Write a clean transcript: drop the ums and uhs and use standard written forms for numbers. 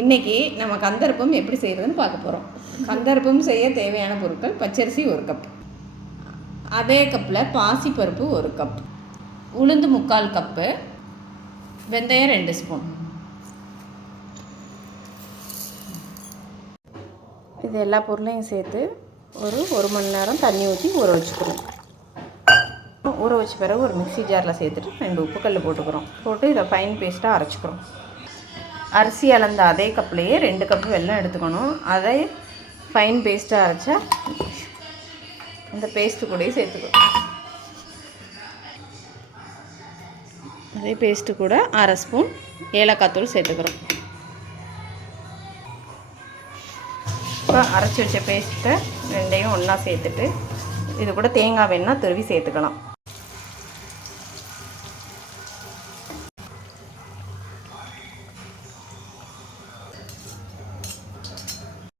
இன்றைக்கி நம்ம கந்தர்ப்பம் எப்படி செய்கிறதுன்னு பார்க்க போகிறோம். கந்தர்ப்பம் செய்ய தேவையான பொருட்கள்: பச்சரிசி 1 கப், அதே கப்பில் பாசிப்பருப்பு 1 கப், உளுந்து 3/4 கப்பு, வெந்தயம் 2 ஸ்பூன். இது எல்லா பொருளையும் சேர்த்து ஒரு மணி நேரம் தண்ணி ஊற்றி ஊற வச்சுக்கிறோம். ஊற வச்ச பிறகு ஒரு மிக்ஸி ஜாரில் சேர்த்துட்டு 2 உப்புக்கல் போட்டு இதை ஃபைன் பேஸ்ட்டாக அரைச்சிக்கிறோம். அரிசி அளந்த அதே கப்லேயே 2 கப்பு வெல்லம் எடுத்துக்கணும். அதை ஃபைன் பேஸ்ட்டாக அரைச்சா இந்த பேஸ்ட்டு கூடயே சேர்த்துக்கணும். அதே பேஸ்ட்டு கூட 1/2 ஸ்பூன் ஏலக்காய் தூள் சேர்த்துக்கிறோம். இப்போ அரைச்சி வச்ச பேஸ்ட்டை 2யும் ஒன்றா சேர்த்துட்டு இது கூட தேங்காய் வேணுன்னா துருவி சேர்த்துக்கலாம்.